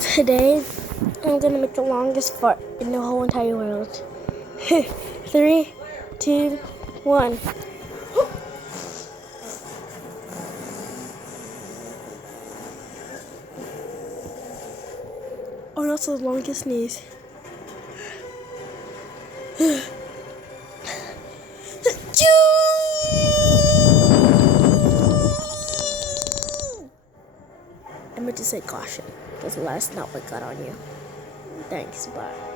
Today, I'm gonna make the longest fart in the whole entire world. 3, 2, 1. Oh, that's the longest sneeze. I meant to say caution, because last not what got on you. Thanks, bye.